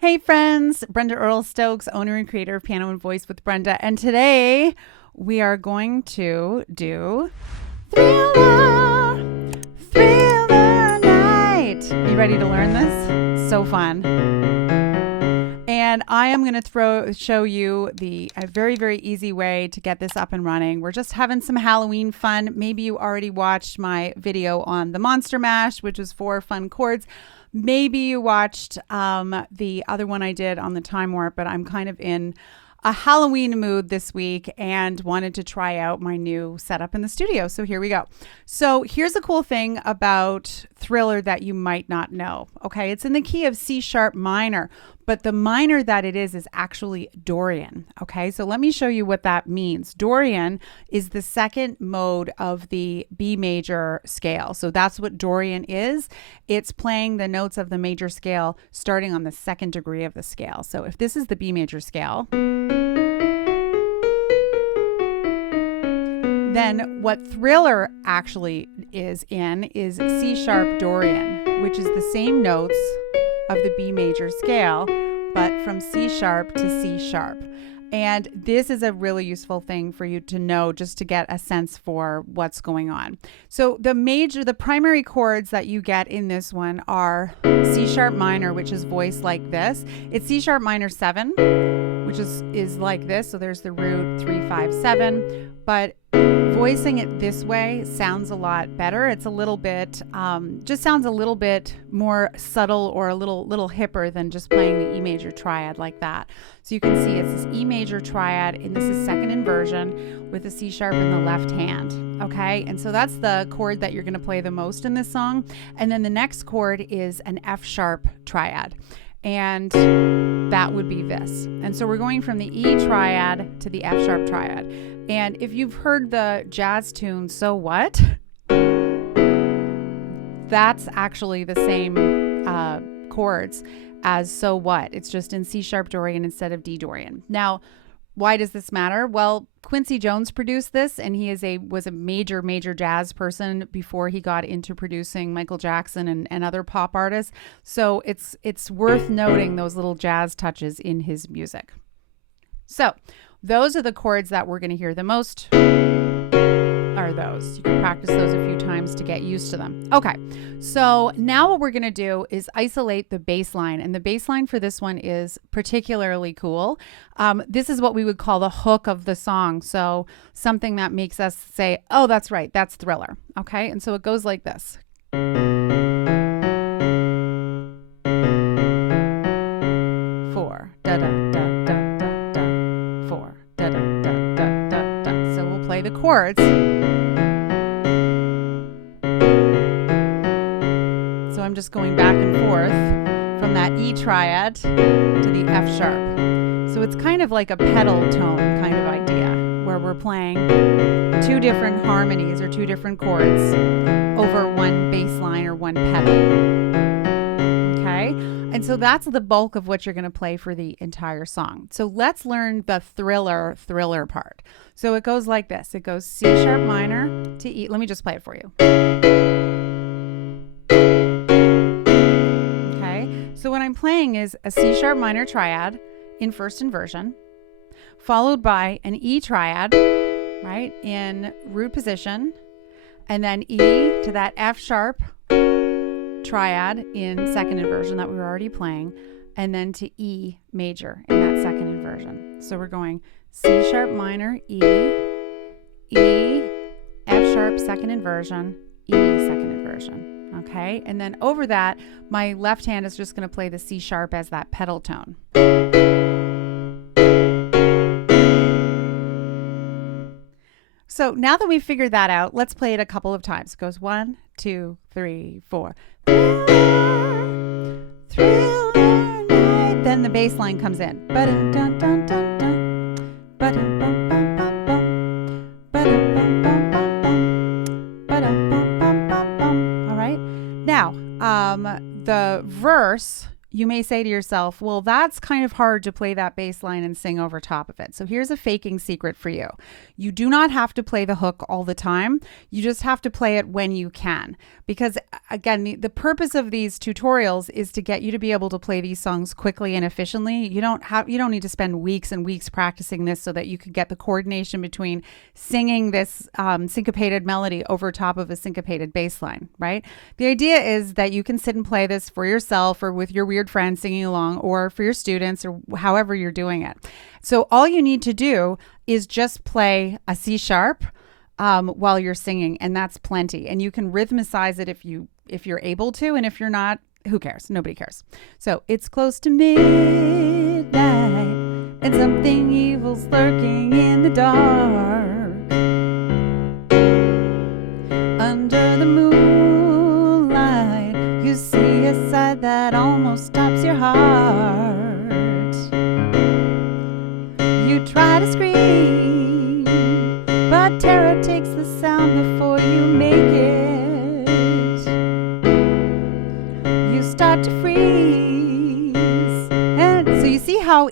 Hey friends, Brenda Earl Stokes, owner and creator of Piano and Voice with Brenda. And today we are going to do Thriller, Thriller Night. Are you ready to learn this? So fun. And I am going to show you a very, very easy way to get this up and running. We're just having some Halloween fun. Maybe you already watched my video on the Monster Mash, which was 4 fun chords. Maybe you watched the other one I did on the time warp, but I'm kind of in a Halloween mood this week and wanted to try out my new setup in the studio. So here we go. So here's a cool thing about Thriller that you might not know. Okay, it's in the key of C sharp minor, but the minor that it is actually Dorian. Okay, so let me show you what that means. Dorian is the second mode of the B major scale. So that's what Dorian is. It's playing the notes of the major scale starting on the second degree of the scale. So if this is the B major scale, then what Thriller actually is in is C sharp Dorian, which is the same notes of the B major scale, but from C sharp to C sharp. And this is a really useful thing for you to know just to get a sense for what's going on. So the primary chords that you get in this one are C sharp minor, which is voiced like this. It's C sharp minor 7, which is like this. So there's the root 3, 5, 7, but voicing it this way sounds a lot better. It's a little bit, just sounds a little bit more subtle or a little hipper than just playing the E major triad like that. So you can see it's this E major triad, and this is second inversion with a C sharp in the left hand. Okay, and so that's the chord that you're going to play the most in this song. And then the next chord is an F sharp triad, and that would be this. And so we're going from the E triad to the F sharp triad. And if you've heard the jazz tune So What, that's actually the same chords as So What. It's just in C sharp Dorian instead of D Dorian. Now, why does this matter? Well, Quincy Jones produced this, and he was a major jazz person before he got into producing Michael Jackson and other pop artists. So it's worth noting those little jazz touches in his music. So those are the chords that we're going to hear the most. Are those. You can practice those a few times to get used to them. Okay, so now what we're going to do is isolate the bass line, and the bass line for this one is particularly cool. This is what we would call the hook of the song, so something that makes us say, oh, that's right, that's Thriller. Okay, and so it goes like this. 4 da da da da da da 4 da da da da da da. So we'll play the chords. So I'm just going back and forth from that E triad to the F sharp. So it's kind of like a pedal tone kind of idea where we're playing 2 different harmonies or 2 different chords over one bass line or one pedal. Okay? And so that's the bulk of what you're going to play for the entire song. So let's learn the thriller part. So it goes like this. It goes C sharp minor to E. Let me just play it for you. So what I'm playing is a C sharp minor triad in first inversion, followed by an E triad, right, in root position, and then E to that F sharp triad in second inversion that we were already playing, and then to E major in that second inversion. So we're going C sharp minor, E, F sharp second inversion, E second inversion. Okay, and then over that, my left hand is just going to play the C sharp as that pedal tone. So now that we've figured that out, let's play it a couple of times. It goes 1, 2, 3, 4. Thriller, thriller night. Then the bass line comes in. Ba-dum-dum-dum-dum-dum. Ba-dum-bum-bum-bum-bum. Ba-dum-bum-bum-bum-bum. Ba-dum-bum-bum-bum-bum. All right. Now, the verse you may say to yourself, well, that's kind of hard to play that bass line and sing over top of it. So here's a faking secret for you. You do not have to play the hook all the time. You just have to play it when you can. Because again, the purpose of these tutorials is to get you to be able to play these songs quickly and efficiently. You don't need to spend weeks and weeks practicing this so that you could get the coordination between singing this syncopated melody over top of a syncopated bass line, right? The idea is that you can sit and play this for yourself or with your weird friends singing along, or for your students, or however you're doing it. So all you need to do is just play a C sharp while you're singing, and that's plenty. And you can rhythmicize it if you're able to, and if you're not, who cares? Nobody cares. So it's close to midnight, and something evil's lurking in the dark. Under the moonlight, you see a sight that almost stops your heart. You try to scream, but terror takes the sound before you make it. You start to freeze. And so you see how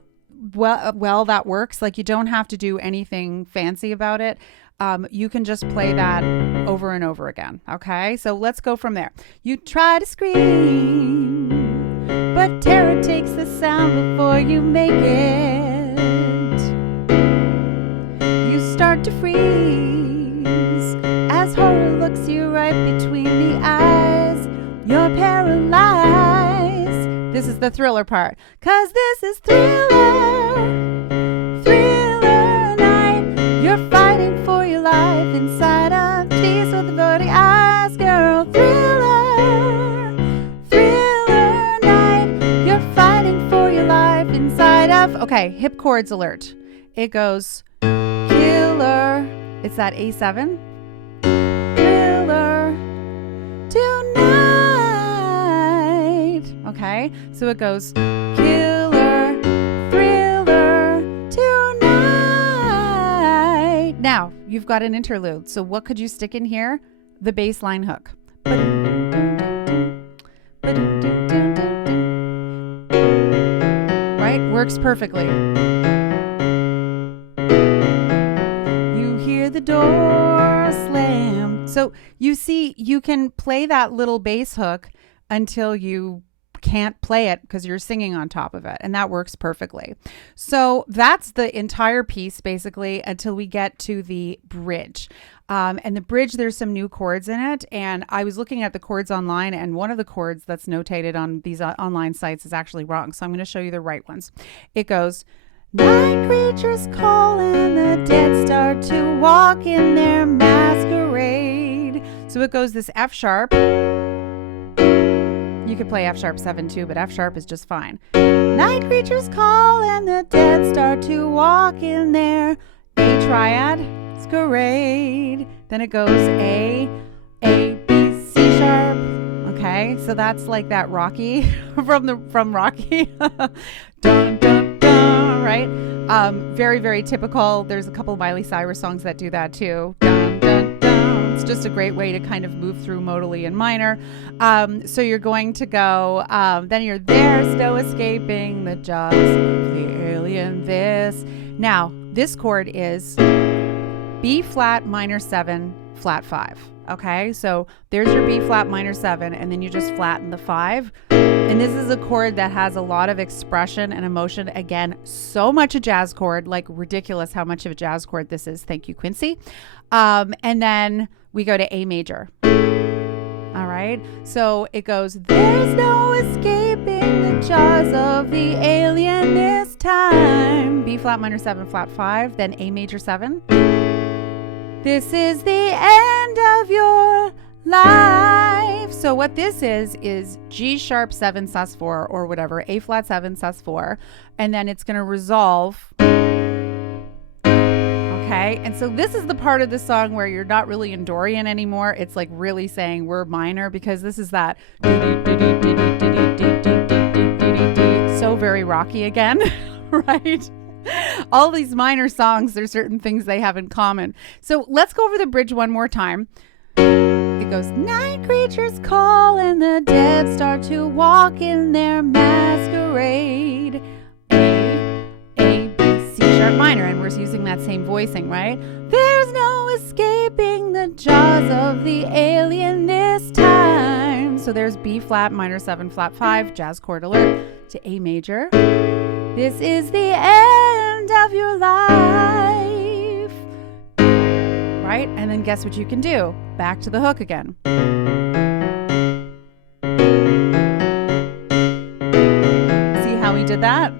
well that works? Like, you don't have to do anything fancy about it. You can just play that over and over again. Okay, so let's go from there. You try to scream, but terror takes the sound before you make it. You start to freeze as horror looks you right between the eyes. You're paralyzed. This is the thriller part, 'cause this is Thriller night. You're fighting for your life inside a piece with bloody eyes, girl. Thriller night. You're fighting for your life inside of... Okay, hip chords alert. It goes killer. It's that A7. Thriller tonight. Okay, so it goes killer, thriller tonight. Now, you've got an interlude. So what could you stick in here? The bass line hook. Right? Works perfectly. You hear the door slam. So you see, you can play that little bass hook until you can't play it because you're singing on top of it, and that works perfectly. So that's the entire piece basically until we get to the bridge. And the bridge, there's some new chords in it, and I was looking at the chords online, and one of the chords that's notated on these online sites is actually wrong, so I'm going to show you the right ones. It goes, night creatures call and the dead start to walk in their masquerade. So it goes this F sharp. You could play F sharp 7 too, but F sharp is just fine. Night creatures call and the dead start to walk in their A triad, masquerade. Then it goes A, B, C sharp. Okay, so that's like that Rocky from Rocky. Dun, dun, dun, right? Very, very typical. There's a couple of Miley Cyrus songs that do that too. Dun, dun, dun. It's just a great way to kind of move through modally and minor. So you're going to go, then you're there's no escaping the jaws of the alien. Now, this chord is B flat minor 7 flat 5. Okay, so there's your B flat minor 7, and then you just flatten the 5. And this is a chord that has a lot of expression and emotion. Again, so much a jazz chord, like ridiculous how much of a jazz chord this is. Thank you, Quincy. And then we go to A major. All right, so it goes, there's no escaping the jaws of the alien this time. B flat minor 7 flat 5, then A major 7. This is the end of your life. So what this is G sharp 7 sus 4 or whatever, A flat 7 sus 4, and then it's going to resolve. Okay, and so this is the part of the song where you're not really in Dorian anymore. It's like really saying we're minor, because this is that so very Rocky again, right? All these minor songs, there's certain things they have in common. So let's go over the bridge one more time. It goes, night creatures call and the dead start to walk in their masquerade. same voicing, right? There's no escaping the jaws of the alien this time. So there's B flat, minor 7, flat 5, jazz chord alert to A major. This is the end of your life. Right? And then guess what you can do? Back to the hook again. See how we did that?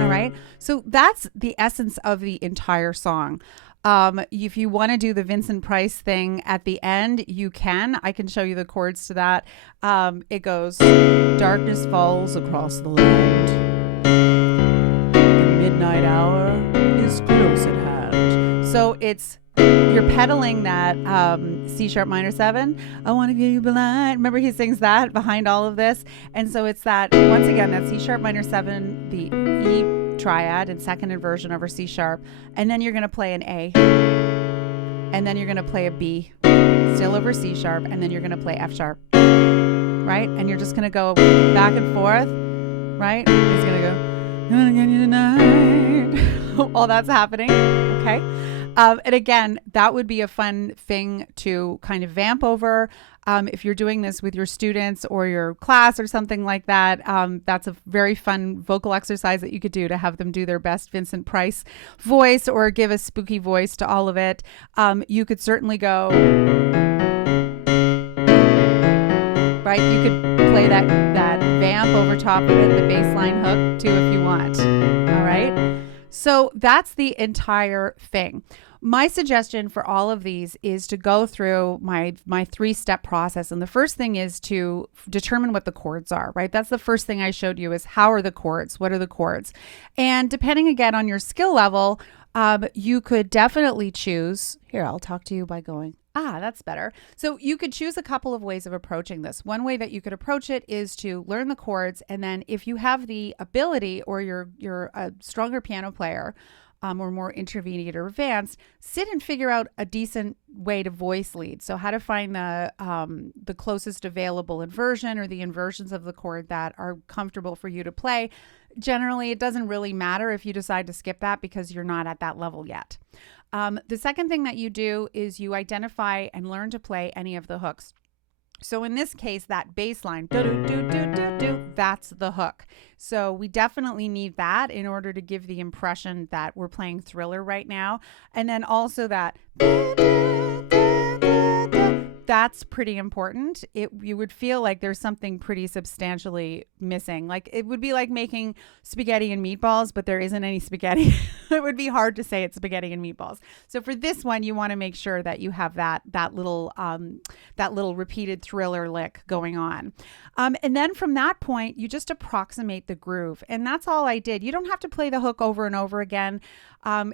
All right. So that's the essence of the entire song. If you want to do the Vincent Price thing at the end, you can. I can show you the chords to that. It goes, darkness falls across the land. The midnight hour is close at hand. So you're pedaling that C sharp minor 7. I want to get you blind. Remember he sings that behind all of this. And so it's that, once again, that C sharp minor 7, the E triad and second inversion over C sharp. And then you're going to play an A. And then you're going to play a B, still over C sharp. And then you're going to play F sharp. Right? And you're just going to go back and forth. Right? He's going to go, gonna get you tonight. All that's happening. Okay? And again, that would be a fun thing to kind of vamp over. If you're doing this with your students or your class or something like that, that's a very fun vocal exercise that you could do to have them do their best Vincent Price voice or give a spooky voice to all of it. You could certainly go, right? You could play that vamp over top of it, the bass line hook too, if you want. All right. So that's the entire thing. My suggestion for all of these is to go through my 3-step process. And the first thing is to determine what the chords are, right? That's the first thing I showed you is how are the chords? What are the chords? And depending again on your skill level, you could definitely choose, here, I'll talk to you by going, that's better. So you could choose a couple of ways of approaching this. One way that you could approach it is to learn the chords. And then if you have the ability or you're a stronger piano player, or more intermediate or advanced, sit and figure out a decent way to voice lead. So how to find the closest available inversion or the inversions of the chord that are comfortable for you to play. Generally, it doesn't really matter if you decide to skip that because you're not at that level yet. The second thing that you do is you identify and learn to play any of the hooks. So in this case, that bass line, that's the hook. So we definitely need that in order to give the impression that we're playing Thriller right now. And then also that, that's pretty important. You would feel like there's something pretty substantially missing. Like it would be like making spaghetti and meatballs, but there isn't any spaghetti. It would be hard to say it's spaghetti and meatballs. So for this one, you want to make sure that you have that little repeated Thriller lick going on. And then from that point, you just approximate the groove. And that's all I did. You don't have to play the hook over and over again.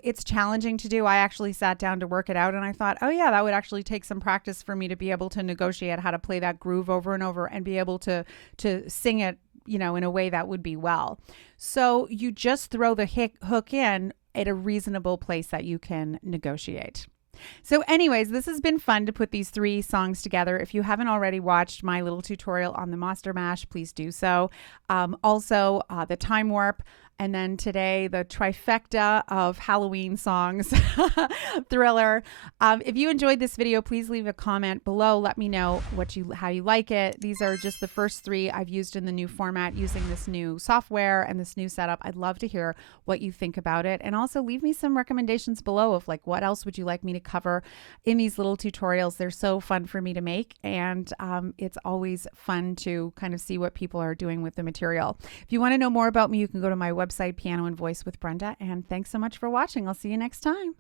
It's challenging to do. I actually sat down to work it out and I thought, oh yeah, that would actually take some practice for me to be able to negotiate how to play that groove over and over and be able to sing it, in a way that would be well. So you just throw the hook in at a reasonable place that you can negotiate. So anyways, this has been fun to put these 3 songs together. If you haven't already watched my little tutorial on the Monster Mash, please do so. Also, the Time Warp. And then today, the trifecta of Halloween songs, Thriller. If you enjoyed this video, please leave a comment below. Let me know how you like it. These are just the first 3 I've used in the new format using this new software and this new setup. I'd love to hear what you think about it. And also leave me some recommendations below of like, what else would you like me to cover in these little tutorials? They're so fun for me to make. And it's always fun to kind of see what people are doing with the material. If you want to know more about me, you can go to my website, Piano and Voice with Brenda. And thanks so much for watching. I'll see you next time.